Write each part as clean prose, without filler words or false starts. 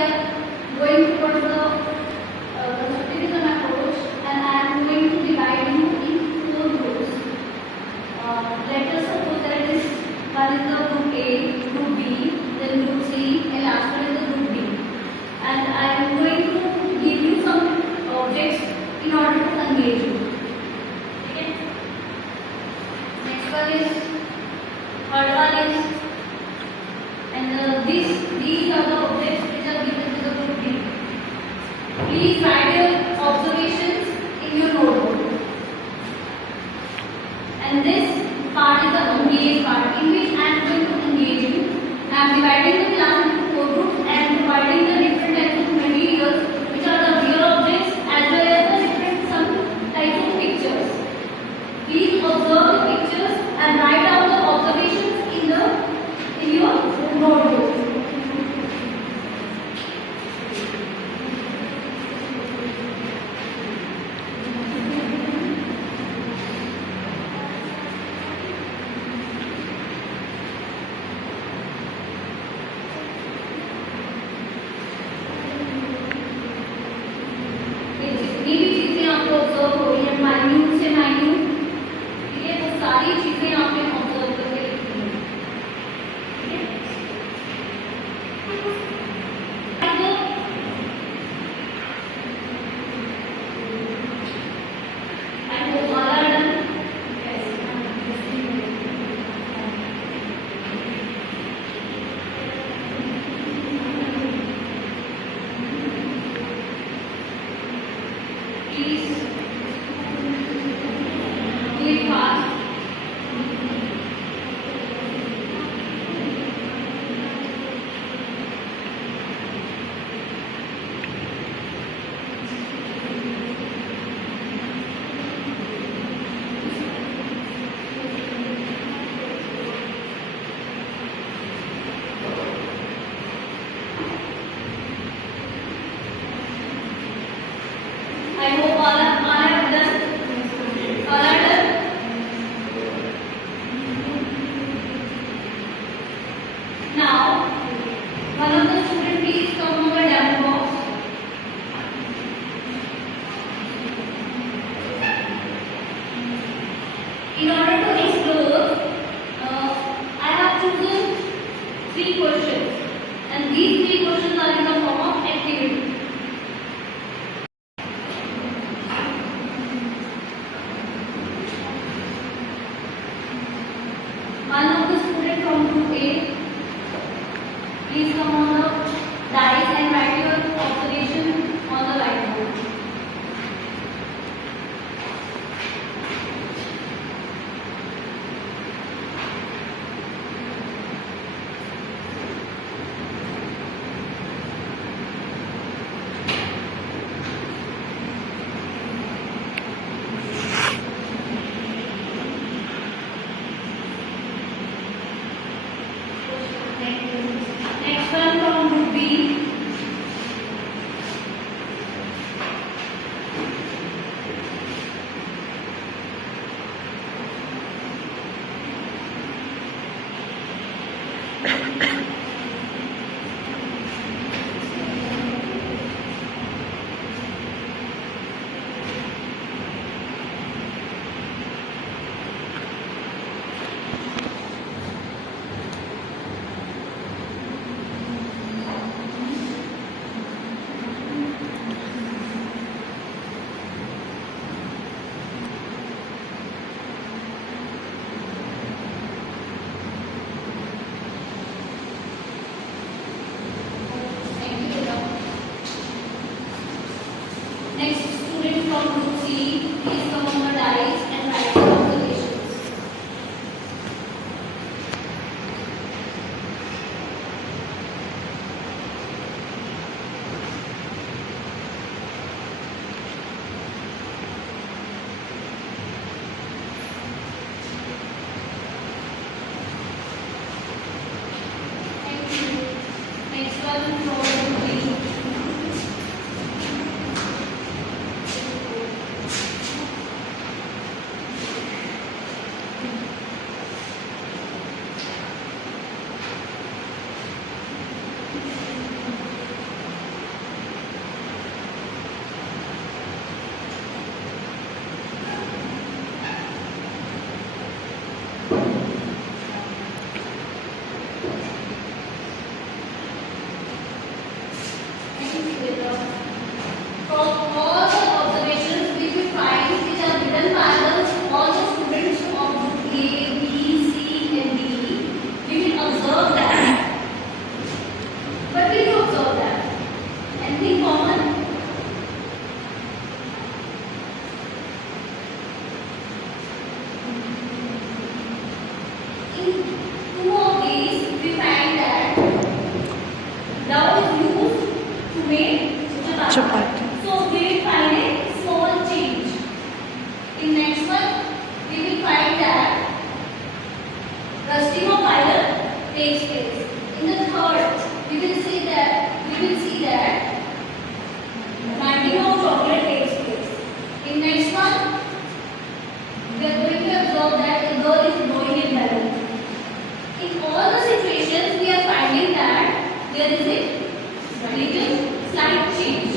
are going towards the constructivism approach, and I am going to divide you in 4 groups. Let us suppose that this one is the group A, group B, then group C, and last one is the group D. And I am going to give you some objects in order to engage you. Okay? Next one is, third one is, and these are the objects which are given to the group B. Please write your observations in your notebook. And this part is the engage part, in which I am going to engage you. I am dividing the class into 4 groups and providing the different types of materials, which are the real objects as well as the different some types of pictures. Please observe the pictures and write down the observations in your notebook. जितनी भी चीजें आपको observe हो रही हैं, minute से minute, ठीक है, वो सारी चीजें आपने ऑब्जर्व करके लिखनी है. Please do it fast. I hope all have done. All are done. Now, one of the students please come on the demo box. In order to explore, I have chosen 3 questions, and these 3 questions are in the form of activity. One of the students from group A, please come on the dice and write your observation on the whiteboard. Next one from group B. Next student from group C, please come on the dice and write your observations. Thank you. Next one from group D. we will see that melting of chocolate takes place. In next one, we are going to observe that a girl is blowing a balloon. In all the situations, we are finding that there is a little slight change.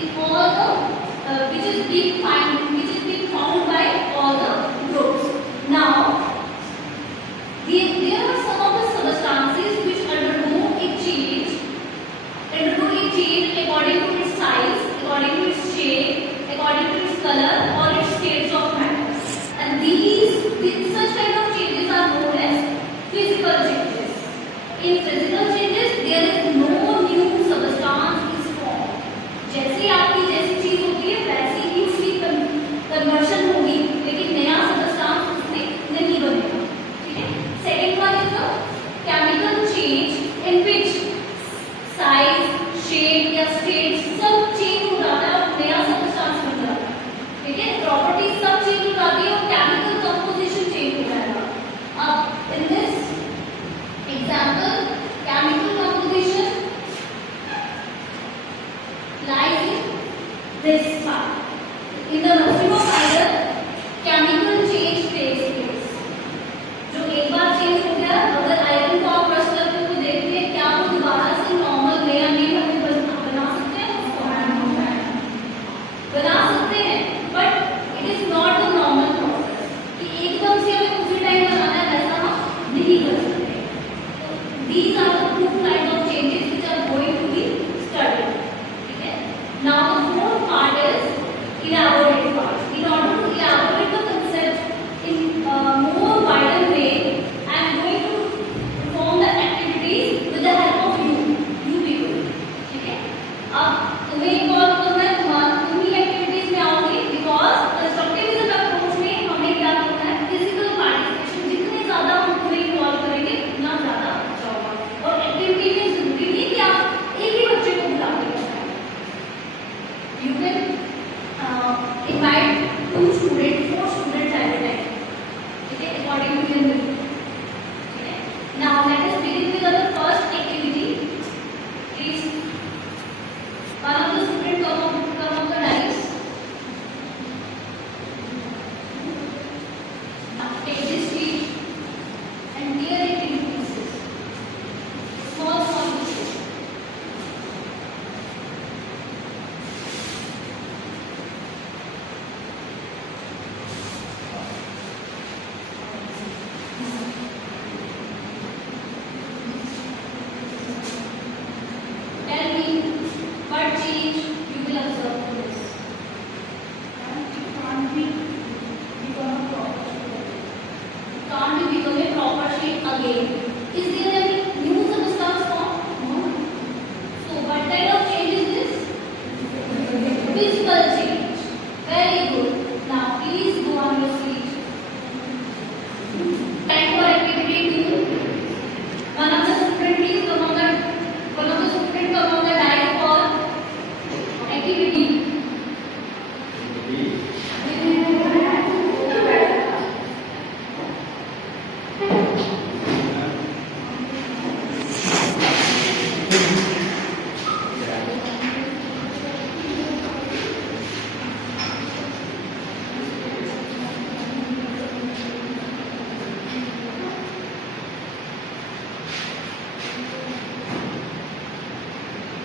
In all the which is being found by all the groups. Now, there are some of the substances which undergo a change according to its size, according to its shape, according to its color or its states of matter. And such kind of changes are known as physical changes. In physical changes, there is no new substance is formed. जैसे आपकी जैसी चीज होती है वैसी ही उसकी conversion होगी, लेकिन नया सबस्टांस उसमें नहीं बनेगा. ठीक है. Second one is the chemical change in which size, shape या स्टेट सब चेंज हो जाता है और नया सबस्टांस बन जाता है. ठीक है. प्रॉपर्टीज सब चेंज हो जाती है और केमिकल कंपोजिशन चेंज हो जाएगा. अब in this example chemical composition lies in this part. In the upstream of iron, chemical change takes place. जो एक बार चेंज हो गया, अगर आयरन को आप ब्रश करके उसको देखते हैं, क्या वो दोबारा से नॉर्मल नया नहीं बना सकते हैं? बना सकते हैं, but it is not the normal process कि एकदम से हमें उसी टाइम बनाना है, वैसा हम नहीं कर सकते. These are the two kinds of changes which are going to be studied. Now the fourth part is elaborate part. In order to elaborate the concept in more wider way, I am going to perform the activities with the help of you people. ठीक है. अब तुम्हें call करना है, तुम ही activities में आओगे because constructivism approach में हमें क्या करना है, फिजिकल पार्टिसिपेशन. जितने ज्यादा हम तुम्हें इन्वॉल्व करेंगे उतना ज्यादा अच्छा होगा. और एक्टिविटी में जरूरी नहीं कि आप एक ही बच्चे को बुला के you can invite 2 students, 4 students at a time. Okay, according to your need. Okay. Now let us begin with our first activity. Please, one of the students come up the dais. Take this sheet and tear it into pieces. Small pieces.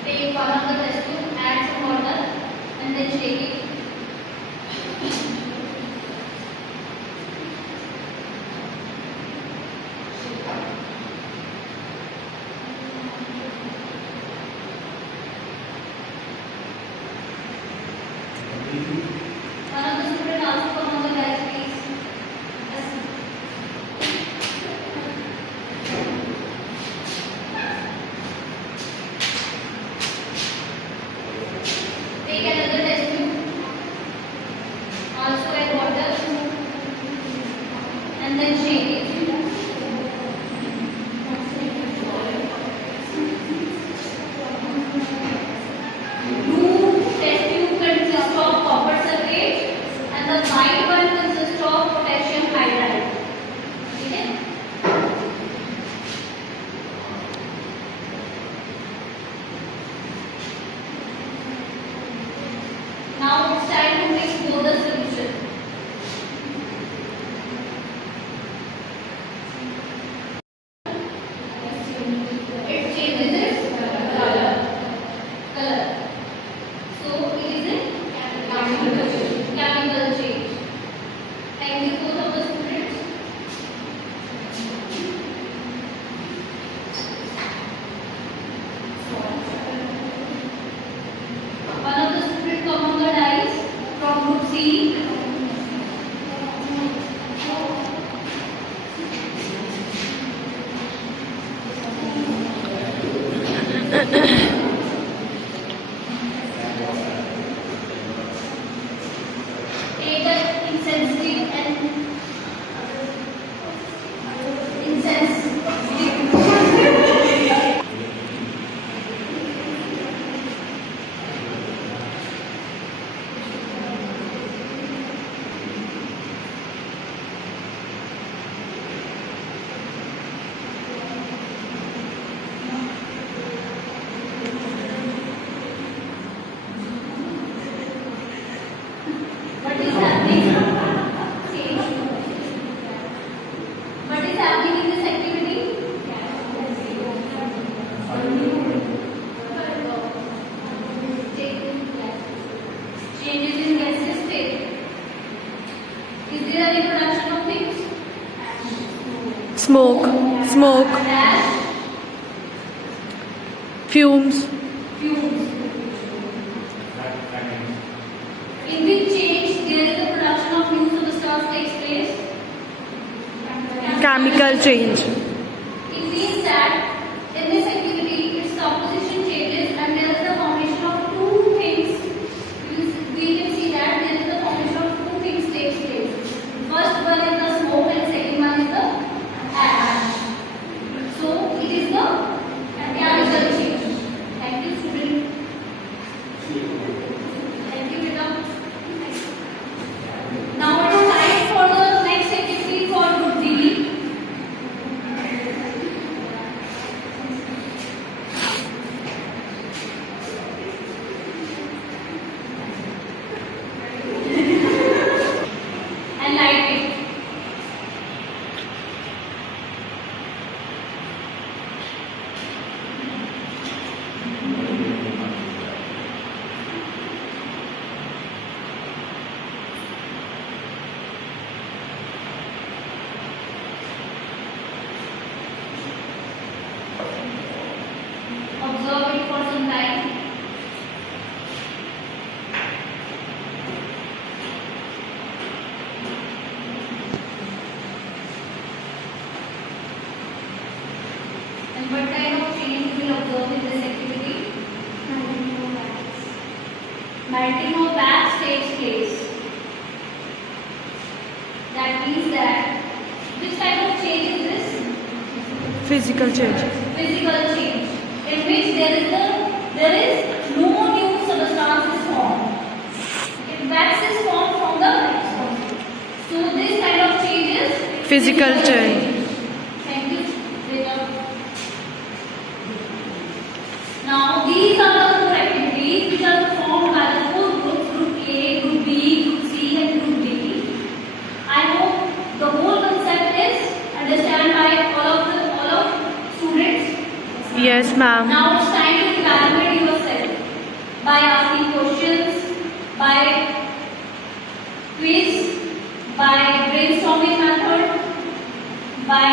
Take one of the test tube, add some water and then shake it. One of the students also come on the dais, please. Take another test tube. Take the insensitive and insensitive. What is happening? Change. What is happening in this activity? Changes in gaseous state. Is there any production of things? Smoke, smoke, Dash, fumes, fumes. In which change there is a production of new substance takes place. chemical change. It means that in this activity its composition changes and there is the formation of two things. We can see that there is the formation of two things takes place. First one is the smoke and second one is the ash. So it is the chemical change. Thank you, student. Thank you, Beta. Now it is time for the next activity for group D. And light it. Observe it for some time. And what kind of change you will observe in this activity? Melting of wax takes place. That means that which kind of change is this? Physical change. Physical change, in which there is no new substance is formed. If wax is formed from the wax. So this kind of change is Physical change. Thank you, Veda. Now these are the four activities which are performed by the four groups: Group A, Group B, Group C, and Group D. I hope the whole concept is understood by all of students. Yes, ma'am. Now it's time to evaluate yourself by asking questions, by quiz, by brainstorming method, by